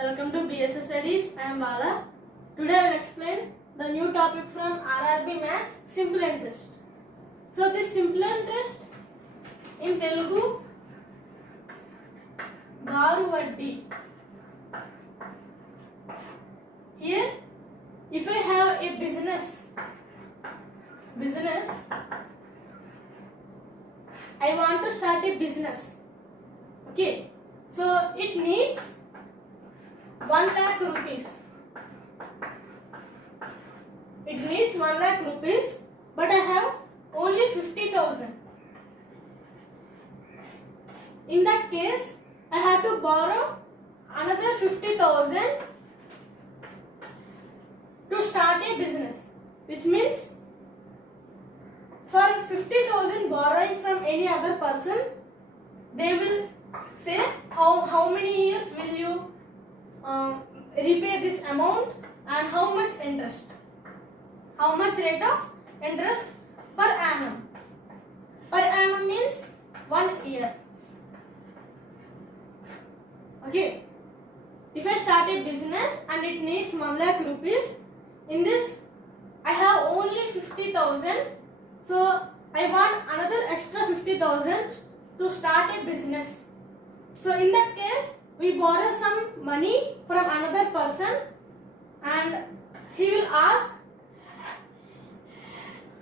Welcome to BSS Studies. I am Bala. Today I will explain the new topic from RRB Maths, Simple Interest. So this simple interest in Telugu, Baru Vaddi. Here, if I have a business, I want to start a business. Okay, so it needs 1 lakh rupees. It needs 1 lakh rupees, but I have only 50,000. In that case, I have to borrow another 50,000 to start a business, which means for 50,000 borrowing from any other person, they will say how many years will you repay this amount and how much interest, how much rate of interest per annum. Per annum means 1 year. Okay, if I start a business and it needs 1 lakh rupees, in this I have only 50,000, so I want another extra 50,000 to start a business. So in that case, we borrow some money from another person and he will ask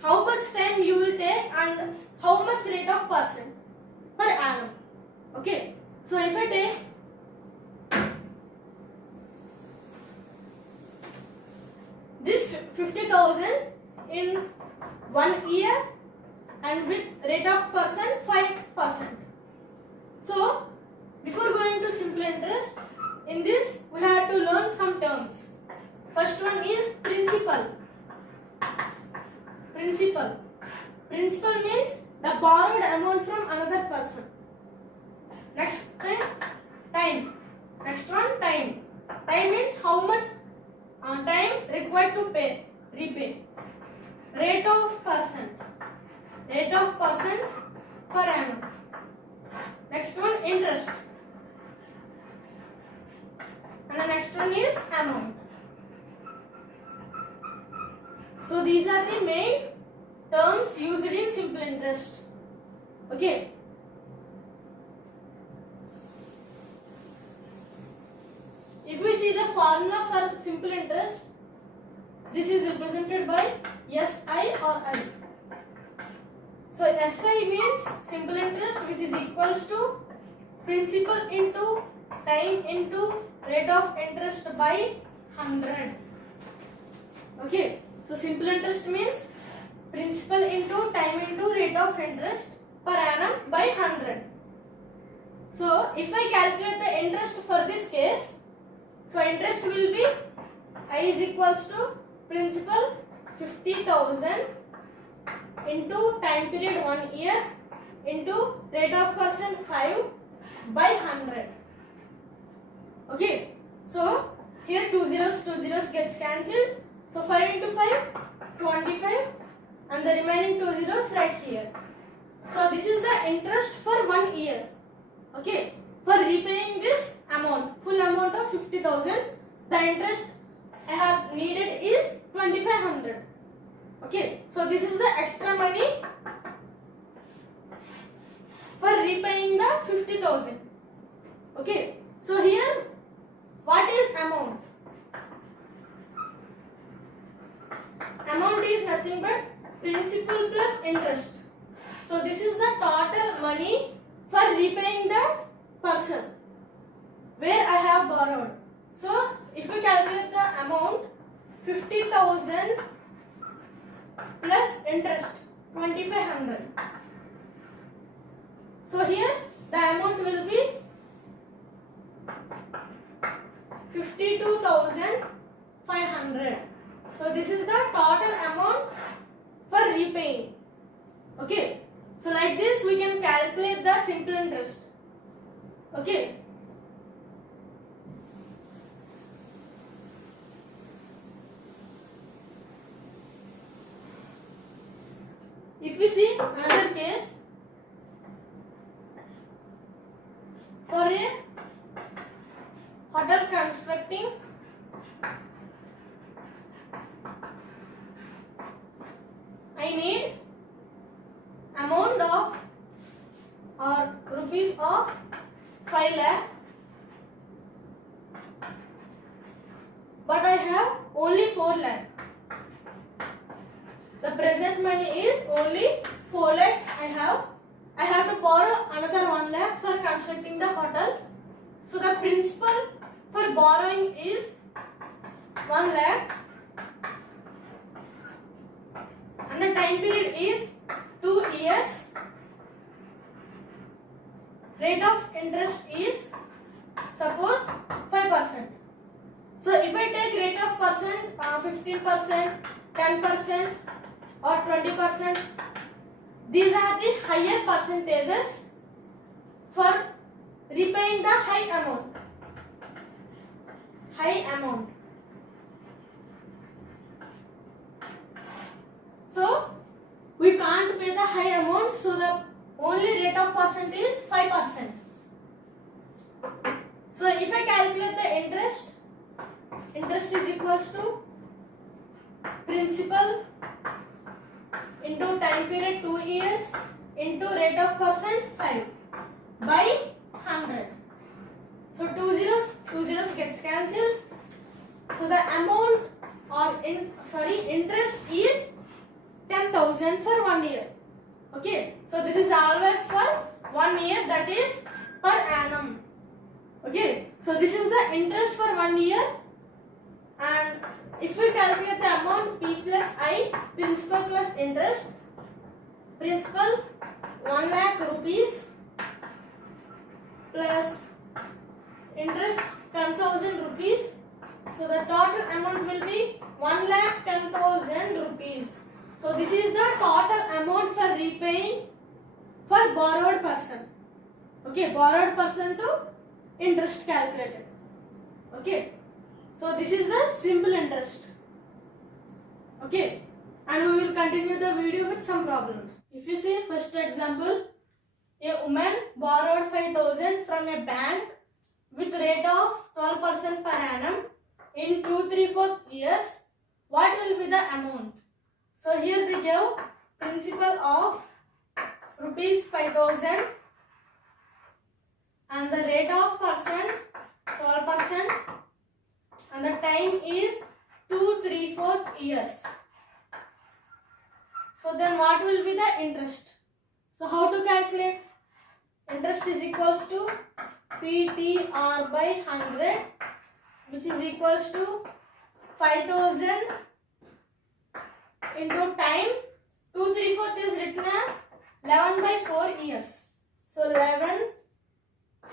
how much time you will take and how much rate of percent per annum. Okay, so if I take this 50,000 in 1 year and with rate of percent 5%. So before going to simple interest, in this we have to learn some terms. First one is principal. Principal means the borrowed amount from another person. Next one, time. Time means how much time required to repay. Rate of percent per annum. Next one, interest. And the next one is amount. So these are the main terms used in simple interest. Okay. If we see the formula for simple interest, this is represented by SI or I. So SI means simple interest, which is equals to principal into time into rate of interest by 100. Okay, so simple interest means principal into time into rate of interest per annum by 100. So if I calculate the interest for this case, so interest will be I is equals to principal 50,000 into time period 1 year into rate of percent 5 by 100. Okay, so here 2 zeros gets cancelled. So 5 into 5, 25, and the remaining 2 zeros right here. So this is the interest for 1 year. Okay, for repaying this amount, full amount of 50,000, the interest I have needed is 2,500. Okay, so this is the extra money for repaying the 50,000. Okay, so here what is amount? Amount is nothing but principal plus interest. So this is the total money for repaying the person where I have borrowed. So if we calculate the amount, 50,000 plus interest 2,500. So here the amount will be 52,500. So this is the total amount for repaying. Okay, so like this we can calculate the simple interest. Okay. If we see another case, for a hotel constructing I need amount of or rupees of 5 lakh, but I have only 4 lakh. The present money is only 4 lakh I have. I have to borrow another 1 lakh for constructing the hotel. So the principal for borrowing is 1 lakh and the time period is 2 years. Rate of interest is suppose 5%. So if I take rate of percent 15%, 10% or 20%, these are the higher percentages for repaying the high amount. So we can't pay the high amount, so the only rate of percent is 5%. So if I calculate the interest is equals to principal into time period 2 years into rate of percent 5 by 100. So two zeros gets cancelled. So the amount or interest is 10,000 for 1 year. Okay, so this is always for 1 year, that is per annum. Okay, so this is the interest for 1 year, and if we calculate the amount P plus I, principal plus interest, principal 1 lakh rupees plus interest 10,000 rupees. So the total amount will be 1,10,000 rupees. So this is the total amount for repaying for borrowed person. Okay, borrowed person to interest calculated. Okay, so this is the simple interest. Okay, and we will continue the video with some problems. If you see first example, a woman borrowed 5,000 from a bank with rate of 12% per annum in 2-3-4 years. What will be the amount? So here they give principal of rupees 5,000 and the rate of percent 12% and the time is 2-3-4 years. So then what will be the interest? So how to calculate? Interest is equals to PTR by 100, which is equals to 5,000 into time. 2-3-4 is written as 11 by 4 years. So 11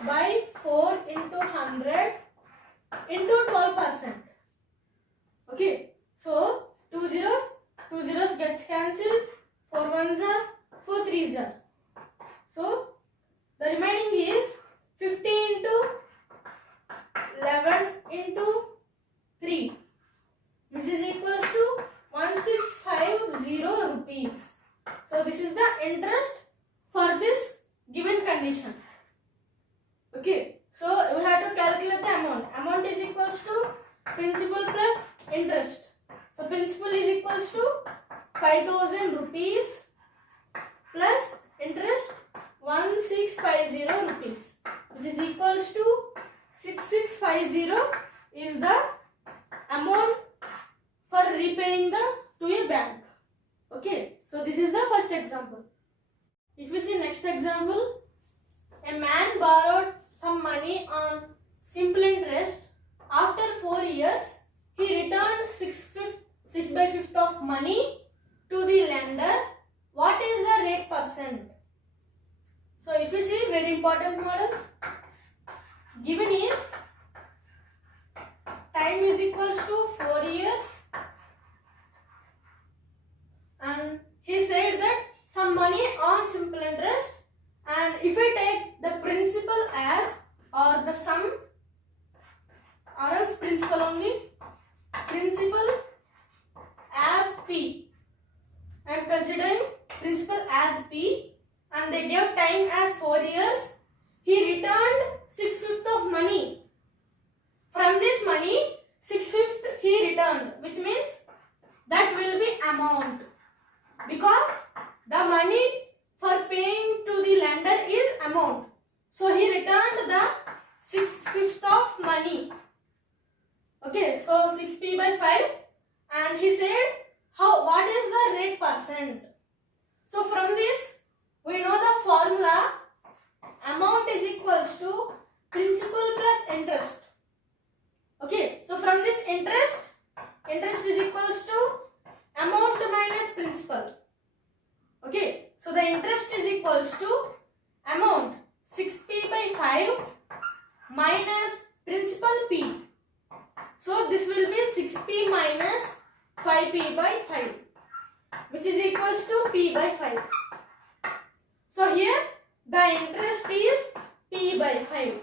by 4 into 100 into 12%. Okay, so 2 zeros gets cancelled. 4 ones are 4 threes are. So the remaining is 50 into 11 into 3, which is equals to 1650 rupees. So this is the interest for this given condition. Okay, so we have to calculate the amount. Amount is equals to principal plus interest. So principal is equals to 5,000 rupees plus interest 1650 rupees, which is equals to 6650 is the amount for repaying to a bank. Okay, so this is the first example. If you see next example, a man borrowed some money on simple interest. After 4 years, he returned 6/5 of money to the lender. What is the rate percent? So if you see, very important model, given is time is equals to 4 years and he said that some money on simple interest, and if I take the principal as or the sum or else principal only, principal as P, I am considering principal as P and they gave time as 4 years. He returned 6/5 of money because the money for paying to the lender is amount. So he returned the 6/5 of money. Okay, so 6p by 5, and he said what is the rate percent. So from this we know the formula, amount is equals to principal plus interest. Okay, so from this interest is equals to amount minus principal. Okay, so the interest is equals to amount 6p by 5 minus principal p. So this will be 6p minus 5p by 5, which is equals to p by 5. So here the interest is p by 5.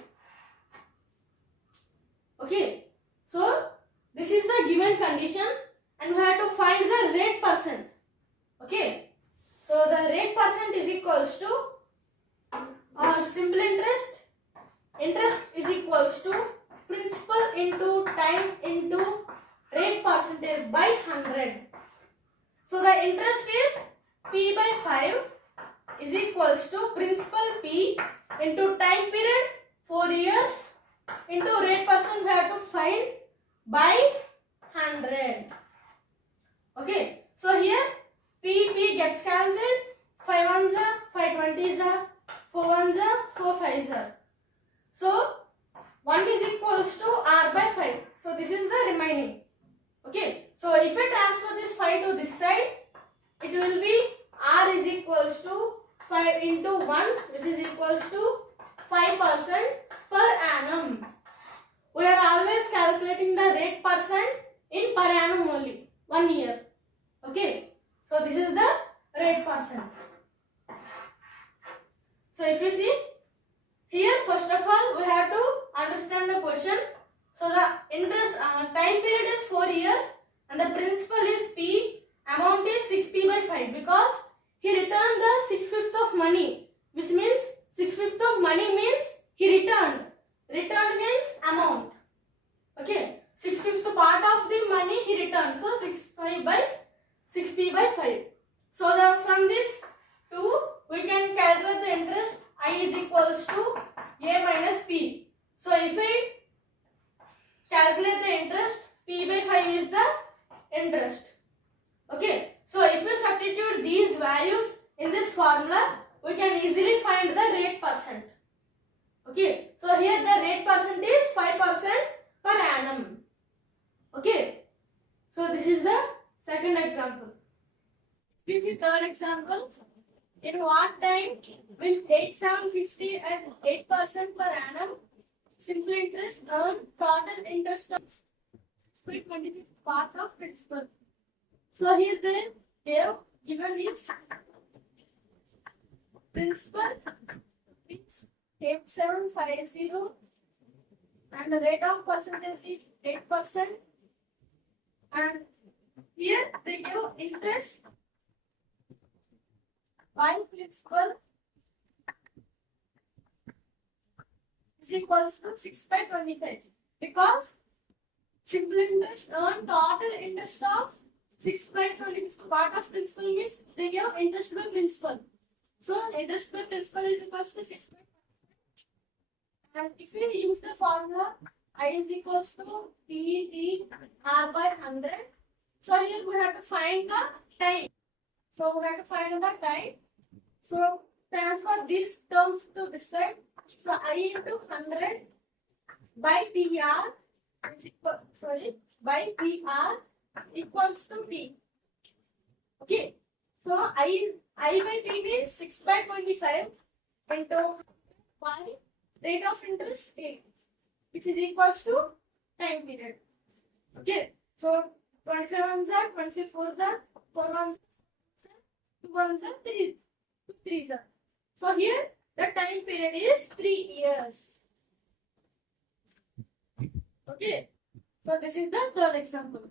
Okay, so this is the given condition and we have to find the rate percent. Okay, so the rate percent is equals to our simple interest. Interest is equals to principal into time into rate percentage by 100. So the interest is p by 5 is equals to principal p into time period 4 years into rate percent we have to find by 100. Okay, so here p gets cancelled. 5 ones are 5 20s are 4 ones are 4 5s are. So 1 is equals to r by 5. So this is the remaining. Okay, so if I transfer this 5 to this side, it will be r is equals to 5 into 1, which is equals to 5% per annum. We are always calculating the rate percent in per annum only, 1 year. Okay, so this is the rate percent. So if you see here, first of all we have to understand the question. So the interest time period is 4 years and the principal is p, amount is 6p by 5 because he returned the 6/5 of money, which means 6/5 of money means he returned. Returned means amount. Okay, 6/5 part of the money he returned. So 6p by 5. So from this 2 we can calculate the interest. I is equals to a minus p. So if I calculate the interest, p by 5 is the interest. Okay, so if we substitute these values in this formula, we can easily find the rate percent. Okay, so here the rate percent is 5% per annum. Okay, so this is the second example. This is third example. In what time will 8,750 and 8% per annum simple interest earn total interest of 20 part of principal? So here they have given is principal is 8750 and the rate of percentage is 8%, and here they give interest by principal is equals to 6 by 25 because simple interest earn total interest of 6 by 25 part of principal means they give interest by principal. So interest by principal is equals to 6 by 25. And if we use the formula I is equals to p r by 100. So here we have to find the time. So we have to find the time. So transfer these terms to this side. So I into 100 by PR is equal, by PR equals to T. Okay. So I by P means 6 by 25 into by rate of interest 8, which is equals to time period. Okay. So 25 ones are 24 are 4 ones are 2 ones are 3 3s are. So here the time period is 3 years. Okay. So this is the third example.